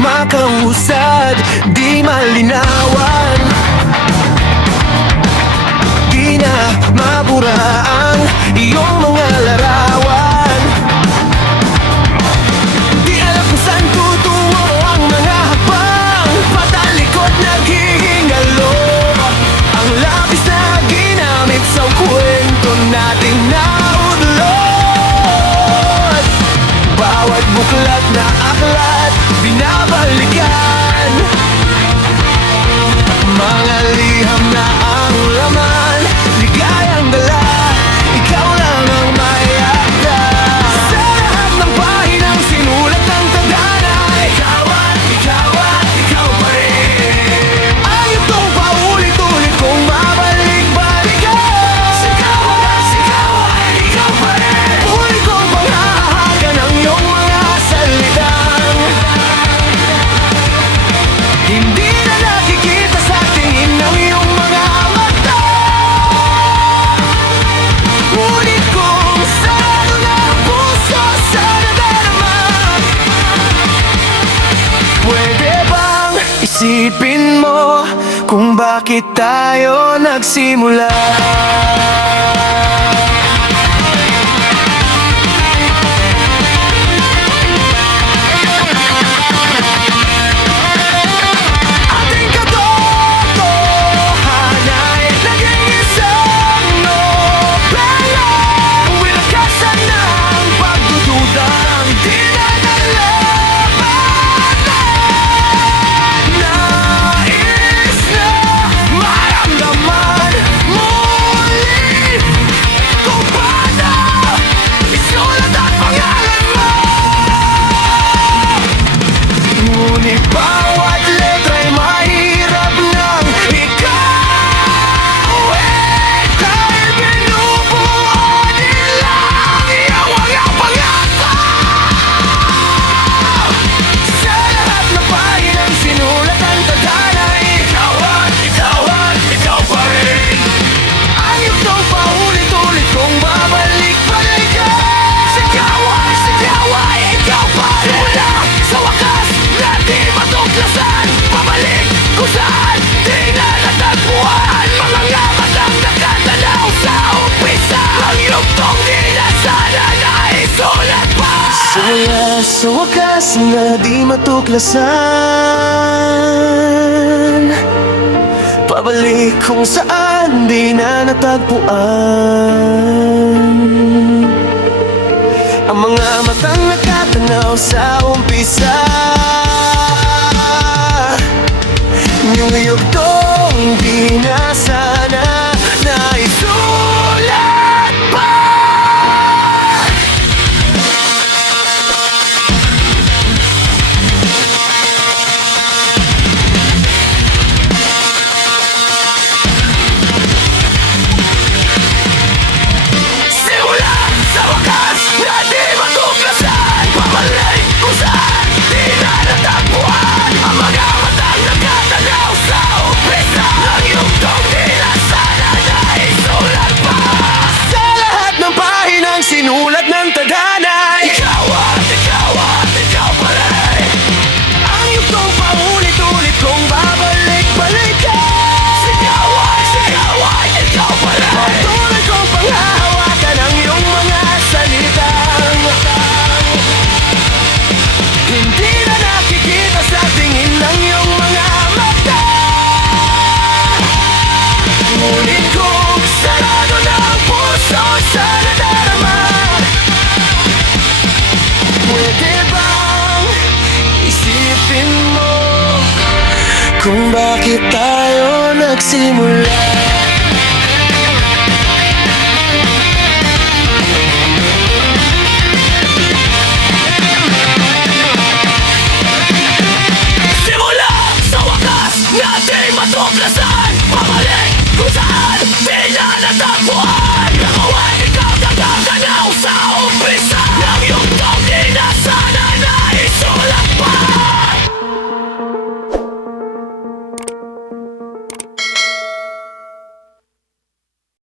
makausad, di malinawan, di na mabura ang iyong mga larawan. Di alam kung saan tutungo ang mga habang patalikod naghihingalo. Ang labis na ginamit sa kwento nating naudlot. Bawat buklat na aklat binabalikan, mga liham na ang laman, ligayang dala, ikaw lang ang mayakda. Sa lahat ng pahinang sinulat ng tadhana, ikaw at ikaw at ikaw pa rin. Ang itong paulit-ulit kong babalik-balikan. Sigaw at ikaw pa rin. Muli kong panghahagan ang iyong mga salitang hindi na nakikita sa tingin ng iyong mga mata. Ngunit kung sarado na ang puso sa nadarama, pwede bang isipin mo kung bakit tayo nagsimula? Ating katotohanan ay naging isang nobela. Wilakasan ng pagdududang di na nalabanan. Nais na maramdaman muli kung paano isulat ang pangalan mo. Ngunit bawat letra'y mahirap nang ikaw dahil binubuo nila ang iyong mga pangako. Sa lahat ng pahinang sinulat ang tadhana, ikaw at ikaw pa rin. Ang itong paulit-ulit kong babalik-balikan. Sigaw ay ikaw pa rin. Wala sa wakas na di matuklasan, pabalik kung saan di na natagpuan. Mga ngamatang nakatanaw sa umpisa, ang yugtong di na sana naisulat pa. Sa wakas na di matuklasan, pabalik kung saan di na natagpuan. Ang mga matang nakatanaw sa umpisa, yung yugtong di na sana naisulat pa. Simula sa wakas na di matuklasan, pabalik kung saan di na natagpuan. Ang mga matang nakatanaw sa umpisa, ang yugtong di na sana naisulat pa. Sa lahat ng pahinang sinulat ng tadhana, ikaw at ikaw pa rin. Ang yugtong paulit-ulit kong babalik-balikan. Sigaw ay ikaw pa rin. Patuloy kong panghahawakan ang iyong mga salitang hindi na nakikita sa tingin ng iyong mga mata. Ngunit kung sarado na ang puso sa nadarama, pwede bang isipin mo kung bakit tayo nagsimula?